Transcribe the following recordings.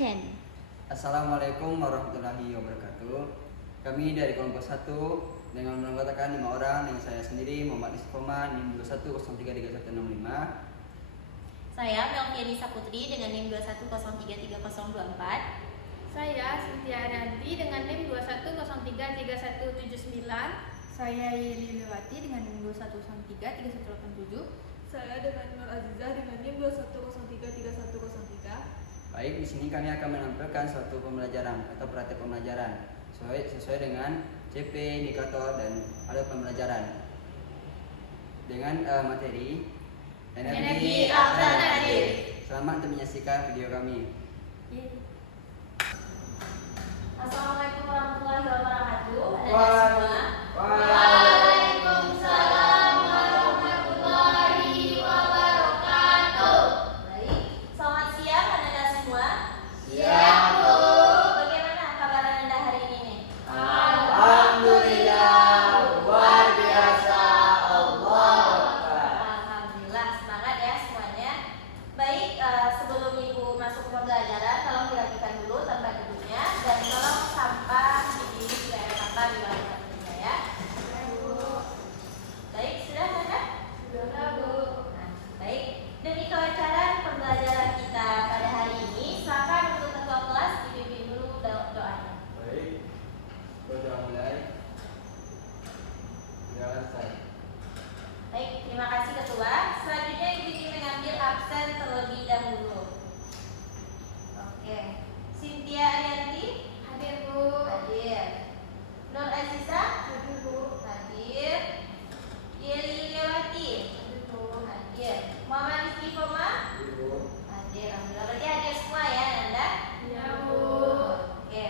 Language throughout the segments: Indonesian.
absen. Assalamualaikum warahmatullahi wabarakatuh. Kami dari kelompok 1 dengan menangkatakan 5 orang, yang saya sendiri Muhammad Istiqomah NIM 21033165. Saya Melviani Saputri dengan NIM 21033024. Saya Cynthia Arianti dengan NIM 21033179. Saya Yeli Lewati dengan NIM 21033187. Saya dengan Nur Azizah dengan NIM 21033103. Baik, di sini kami akan menampilkan suatu pembelajaran atau praktek pembelajaran sesuai dengan CP, indikator, dan alat pembelajaran dengan materi Energi alternatif. Selamat untuk menyaksikan video kami. Assalamualaikum warahmatullahi wabarakatuh. Waalaikumsalam. Waalaikumsalam warahmatullahi wabarakatuh. Baik, selamat siang Anda semua. Siang, Bu. Bagaimana kabar Anda hari ini? Alhamdulillah, luar biasa. Alhamdulillah, semangat ya semuanya. Baik, sebelum Ibu masuk ke pembelajaran, tolong dirapikan dulu tempat duduknya dan tolong sampah di sini sudah ada sampah di bawah tempatnya ya. Baik, sudah Anda? Sudah, Bu. Nah, baik. Demi kelancaran pembelajaran kita pada hari ini, silakan untuk ketua kelas dipimpin dulu doanya. Baik, sudah mulai. Jalan saya. Baik, terima kasih ketua. Selanjutnya Ibu ingin mengambil absen terlebih dahulu. Oke. Cynthia Arianti? Hadir, Bu. Hadir. Nur Azizah? Hadir, Bu. Hadir. Yeli Lewati? Hadir, Bu. Hadir. Muhammad Istiqomah? Ibu. Hadir. Alhamdulillah, berarti hadir semua ya Nanda? Iya, Bu. Oke.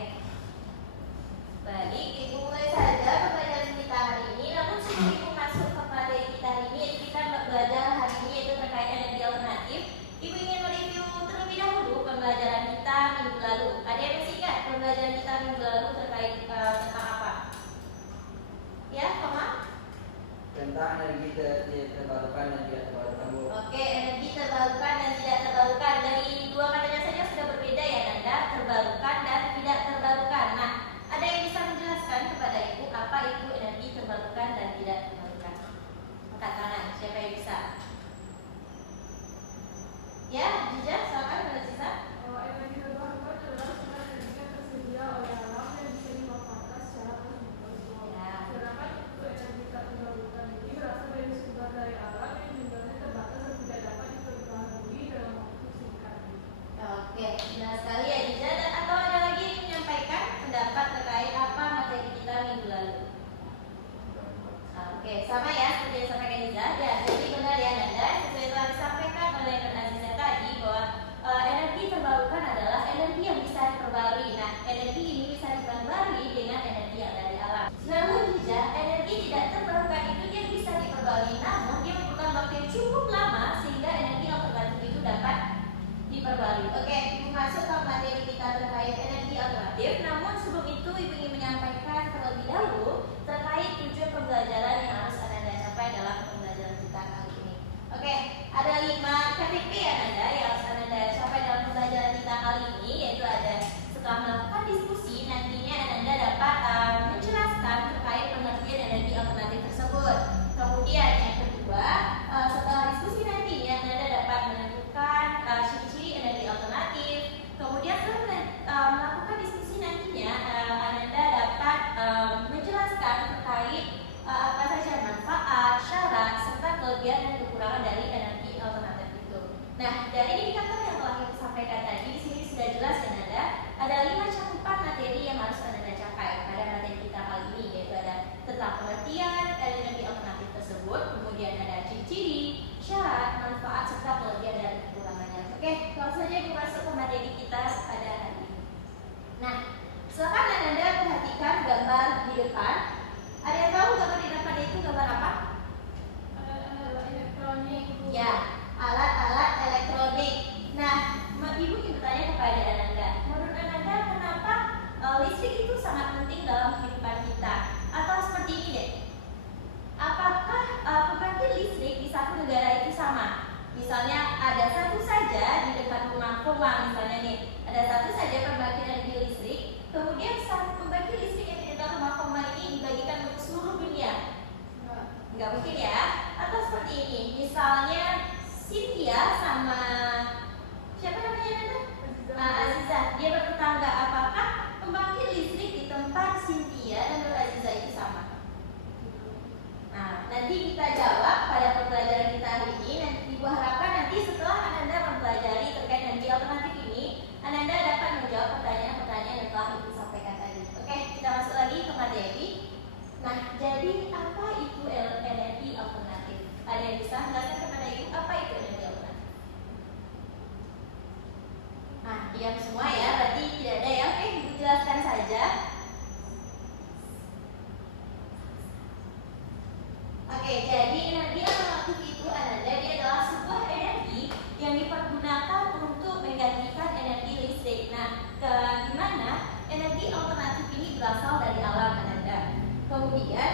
Baik, Ibu mulai saja pembelajaran kita hari ini. Namun sebelum Ibu masuk ke materi kita hari ini, yaitu kita belajar hari ini yaitu terkait energi alternatif. Ibu ingin mereview terlebih dahulu pembelajaran kita minggu lalu. Ada yang masih ingat pembelajaran kita minggu lalu terkait tentang apa? Ya, Koma? Tentang energi terbarukan dan tidak terbarukan, Bu. Oke, energi terbarukan dan tidak terbarukan. Dari dua katanya saja sudah berbeda ya Nanda, terbarukan dan tidak terbarukan. Nah, ada yang bisa menjelaskan kepada Ibu apa itu energi terbarukan dan tidak terbarukan? Angkat tangan, siapa yang bisa? Ya, Jiza, silakan Mbak Jiza. Energi terbarukan adalah sumber energi yang tersedia oleh alam yang bisa dimanfaatkan secara terus-menerus. Ya. Sedangkan untuk energi tak terbarukan ini berasal dari sumber daya alam yang jumlahnya terbatas dan tidak dapat diperbaharui dalam waktu singkat. Oke, benar sekali ya Jiza. Dan atau ada lagi yang menyampaikan pendapat terkait apa materi kita minggu lalu? Oke, sama ya seperti yang disampaikan Jiza. Ya, jadi benar ya Nanda, sesuai yang telah disampaikan oleh Nur Azizah tadi bahwa energi terbarukan adalah energi yang bisa diperbarui. Nah, energi ini bisa diperbarui dengan energi yang dari alam. Namun Jiza, energi tidak terbarukan itu dia bisa diperbarui, namun dia membutuhkan waktu yang cukup lama sehingga energi alternatif itu dapat diperbarui. Oke, Ibu masuk ke materi kita terkait energi alternatif. Namun sebelum itu Ibu ingin menyampaikan terlebih dahulu terkait tujuan pembelajaran yang harus Anda capai dalam pembelajaran kita kali ini. Oke, ada 5 KTP ya Anda yang harus Anda capai dalam pembelajaran kita kali ini, yaitu ada setelah melakukan diskusi nantinya Anda dapat menjelaskan terkait pengertian energi alternatif tersebut. Kemudian yang kedua, setelah diskusi nantinya Anda dapat menentukan ciri-ciri energi alternatif. Kemudian setelah melakukan diskusi nantinya Anda dapat menjelaskan terkait apa saja manfaat, syarat, serta kelebihan dan kekurangan dari energi alternatif itu. Nah, dari indikator yang telah kita sampaikan tadi, di sini sudah jelas dan ada 5 cakupan materi yang harus Anda capai pada materi kita kali ini, yaitu ada tentang pengertian energi alternatif tersebut, kemudian ada ciri-ciri, syarat, manfaat, serta kelebihan dan kekurangannya. Oke, langsung saja kita masuk ke materi kita pada hari ini. Nah, silakan Anda perhatikan gambar di depan. Ada yang tahu gambar di depan itu gambar apa? Alat elektronik. Ya, alat-alat elektronik. Nah, Ibu ingin bertanya kepada Anda, menurut Anda kenapa listrik itu sangat penting dalam kehidupan kita? Atau seperti ini deh, apakah pembangkit listrik di satu negara itu sama? Misalnya ada satu saja di dekat rumah misalnya nih, ada satu saja diam semua ya, berarti tidak ada ya. Oke, Ibu jelaskan saja. Oke, jadi energi alternatif itu Ananda, dia adalah sebuah energi yang dipergunakan untuk menggantikan energi listrik. Nah, di mana energi alternatif ini berasal dari alam Ananda. Kemudian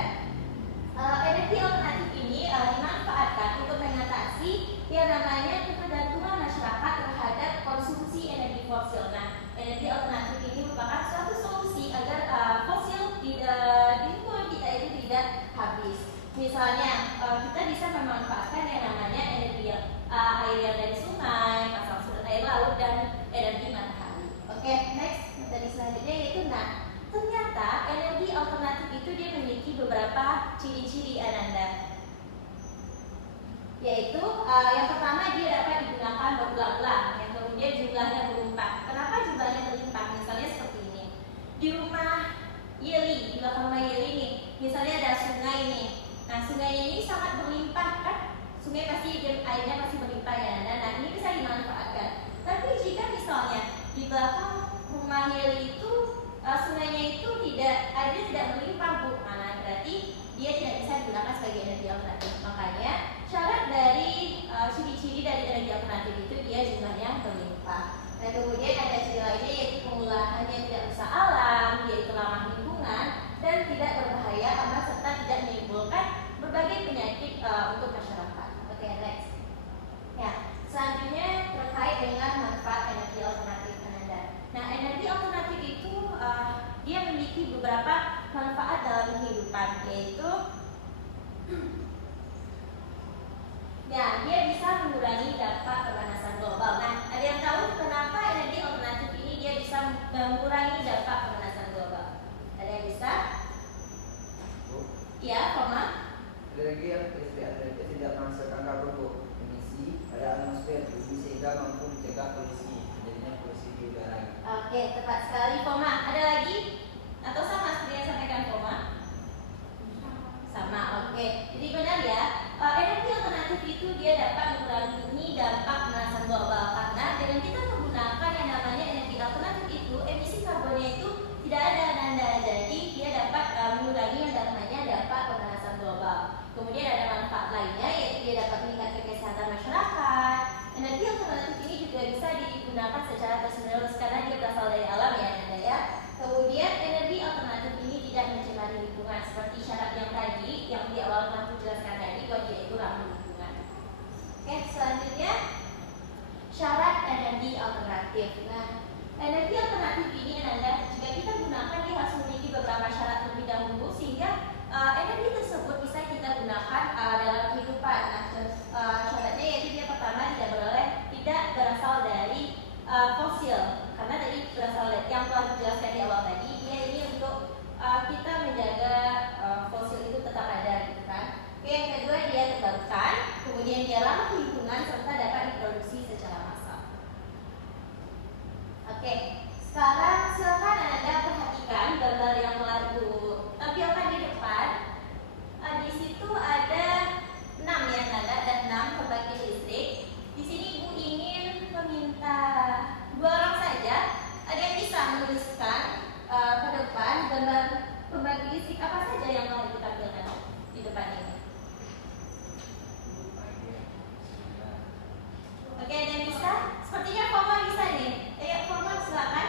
energi alternatif ini dimanfaatkan untuk mengatasi yang namanya ketergantungan masyarakat terhadap konsumsi energi fosil. Nah, energi alternatif ini merupakan suatu solusi agar fosil di lingkungan kita itu tidak habis. Misalnya, kita bisa memanfaatkan yang namanya energi air yang dari sungai, pasang surut air laut, dan energi matahari. Oke, next metode selanjutnya yaitu ternyata energi alternatif itu dia memiliki beberapa ciri-ciri Ananda. Yaitu yang pertama dia dapat digunakan berulang-ulang, yang kemudian jumlahnya berlimpah. Kenapa jumlahnya berlimpah? Misalnya seperti ini. Di rumah Yeli, di belakang rumah Yeli nih, misalnya ada sungai nih. Nah, sungai ini sangat berlimpah kan? Sungai pasti airnya pasti berlimpah ya. Nah, ini bisa dimanfaatkan. Tapi jika misalnya di belakang rumah Yeli itu sungainya itu airnya tidak berlimpah, Bu. Nah, berarti dia tidak bisa digunakan sebagai energi alternatif. Makanya syarat dari ciri-ciri dari energi alternatif itu dia jumlahnya berlimpah. Dan kemudian ada ciri lainnya yaitu pengolahan yang tidak rusak alam, yaitu ramah lingkungan dan tidak berbahaya amat serta tidak menimbulkan berbagai penyakit untuk masyarakat. Oke, next. Ya, selanjutnya terkait dengan manfaat energi alternatif Ananda. Nah, energi alternatif itu dia memiliki beberapa manfaat dalam kehidupan, yaitu ya, dia bisa mengurangi dampak pemanasan global. Nah, ada yang tahu kenapa energi alternatif ini dia bisa mengurangi dampak pemanasan global? Ada yang bisa? Ya, koma. Energi yang listrik tidak menghasilkan karbon emisi pada atmosfer bumi sehingga mampu mencegah polusi, terjadinya polusi di udara. Oke, tepat sekali, koma. Ada lagi? Atau sama seperti yang sampaikan koma? Sama, oke. Jadi benar ya, energi alternatif itu dia dapat mengurangi dampak pemanasan global karena dengan kita menggunakan yang namanya energi alternatif itu emisi karbonnya itu tidak ada Nanda. Jadi dia dapat mengurangi yang namanya dampak pemanasan global. Kemudian ada manfaat lainnya yaitu dia dapat meningkatkan kesehatan masyarakat. Energi alternatif ini juga bisa digunakan secara terus-menerus karena dia berasal dari alam ya Nanda ya. Kemudian energi alternatif ini tidak mencemari lingkungan seperti syarat yang tadi yang di awal aku jelaskan tadi bahwa dia itu ramah lingkungan. Oke, selanjutnya syarat energi alternatif. Nah, energi alternatif ini Nanda jika kita gunakan dia harus memiliki beberapa syarat terlebih dahulu sehingga energi tersebut bisa kita gunakan dalam kehidupan. Nah, syaratnya yaitu dia pertama tidak berasal dari fosil karena tadi berasal dari yang telah dijelaskan di awal tadi dia ini untuk kita menjaga fosil itu tetap ada gitu kan. Oke, yang kedua dia terbarukan, kemudian dia ramah lingkungan serta dapat diproduksi secara massal. Oke, sekarang silakan Anda perhatikan gambar yang telah Ibu tampilkan di depan. Di situ ada 6 ya Nanda, ada 6 pembangkit listrik. Di sini Ibu ingin meminta 2 orang saja. Ada yang bisa menuliskan ke depan gambar pembangkit listrik apa saja yang telah ditampilkan di depan ini. Oke, ada yang bisa? Sepertinya Koma bisa nih. Ayo Koma silakan.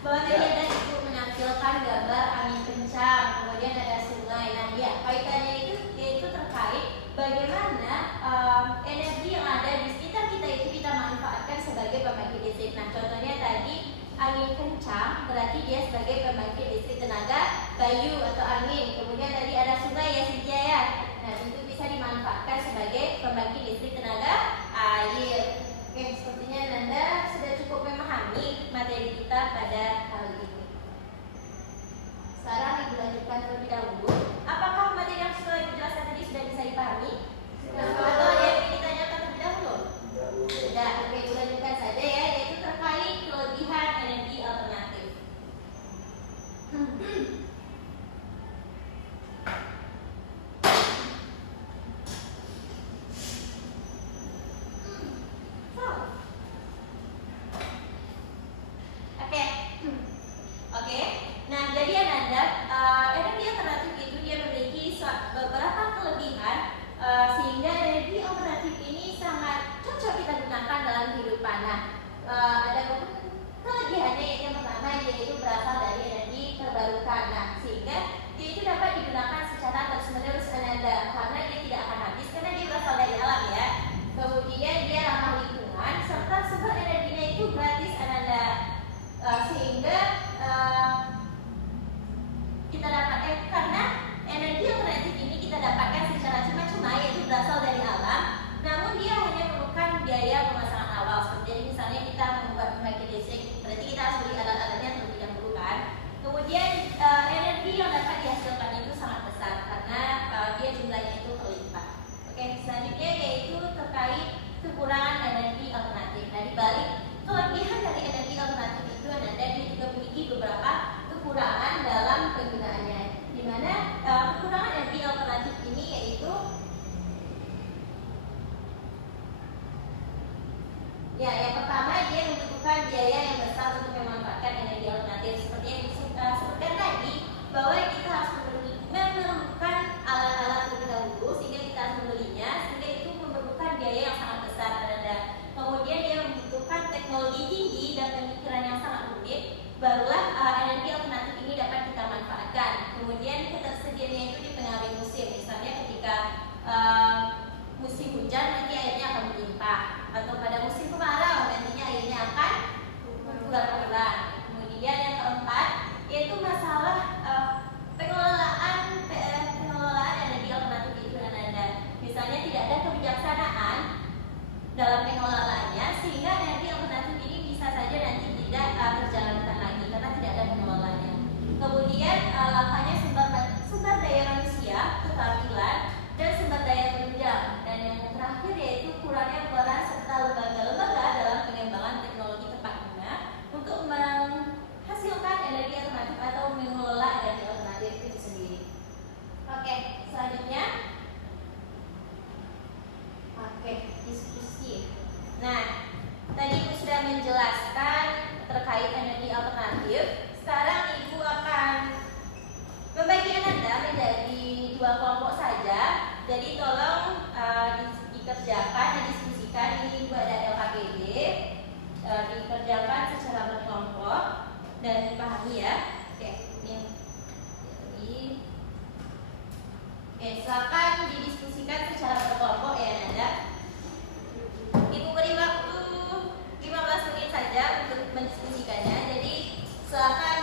bahwa tadi ada ibu menampilkan gambar angin kencang, kemudian ada sungai. Nah, ya kaitannya itu yaitu terkait bagaimana energi yang ada di sekitar kita itu kita manfaatkan sebagai pembangkit listrik. Nah, contohnya tadi angin kencang berarti dia sebagai pembangkit listrik tenaga kayu atau angin. Kemudian tadi ada sungai ya Cynthia ya. Nah, itu bisa dimanfaatkan sebagai pembangkit listrik tenaga air. Oke, sepertinya Nanda sudah cukup memahami materi kita pada kali ini. Sekarang Ibu lanjutkan terlebih dahulu. Apakah materi yang sudah dijelaskan tadi sudah bisa dipahami? Atau ada yang ingin ditanyakan terlebih dahulu? Sudah. Oke, Ibu lanjutkan saja ya, yaitu terkait kelebihan energi alternatif. Oke. Nah, jadi Ananda, energi alternatif itu dia memiliki beberapa kelebihan sehingga energi alternatif ini sangat cocok kita gunakan dalam kehidupan. Nah, ada kelebihannya yang pertama yaitu berasal dari energi terbarukan. Nah, sehingga dia itu dapat digunakan secara terus-menerus Ananda karena dia tidak akan habis karena dia berasal dari alam ya. Kemudian dia ramah lingkungan serta sumber energinya itu gratis Ananda. Sehingga kita dapat karena energi alternatif ini kita dapatkan secara cuma-cuma yaitu berasal dari alam, namun dia hanya memerlukan biaya pemasangan awal. Seperti misalnya kita membuat pembangkit listrik, berarti kita harus beli alat-alatnya terlebih dahulu kan. Kemudian energi yang dapat dihasilkan itu sangat besar karena dia jumlahnya itu berlimpah. Oke, selanjutnya yaitu terkait kekurangan energi alternatif. Nah, di balik kelebihan dari energi alternatif itu Anda dia juga memiliki beberapa kekurangan dalam penggunaannya, di mana kekurangan energi alternatif ini yaitu ya yang pertama dia membutuhkan biaya yang besar untuk memanfaatkan energi alternatif seperti yang disebutkan tadi bahwa kita harus memerlukan alat-alat terlebih dahulu sehingga kita harus membelinya sehingga itu memerlukan biaya yang sangat besar Anda. Kemudian dia membutuhkan teknologi tinggi dan pemikiran yang sangat rumit, barulah energi alternatif ini dapat kita manfaatkan. Kemudian ketersediaannya itu dipengaruhi musim, misalnya ketika musim hujan nanti airnya akan melimpah, atau pada musim kemarau nantinya airnya akan berkurang. Kemudian yang keempat yaitu masalah pengelolaan energi alternatif itu Ananda. Misalnya tidak ada kebijaksanaan dalam pengelolaannya sehingga energi alternatif ini bisa saja nanti tidak terjalankan lagi karena tidak ada pengelolaannya. Kemudian langkahnya sumber daya manusia, keterampilan dan sumber daya penunjang. Dan yang terakhir yaitu kurangnya peran serta lembaga-lembaga dalam pengembangan teknologi tepat guna untuk menghasilkan energi alternatif atau mengelola energi alternatif itu sendiri. Oke, selanjutnya diskusi. Nah, tadi Ibu sudah menjelaskan terkait energi alternatif. Sekarang Ibu akan membagi Anda menjadi dua kelompok saja. Jadi tolong dikerjakan, didiskusikan. Ini Ibu ada LKPD, dikerjakan secara berkelompok dan dipahami ya. Oke, ini. Oke, silakan didiskusikan secara berkelompok ya Nanda. Ibu beri waktu 15 menit saja untuk mendiskusikannya. Jadi silakan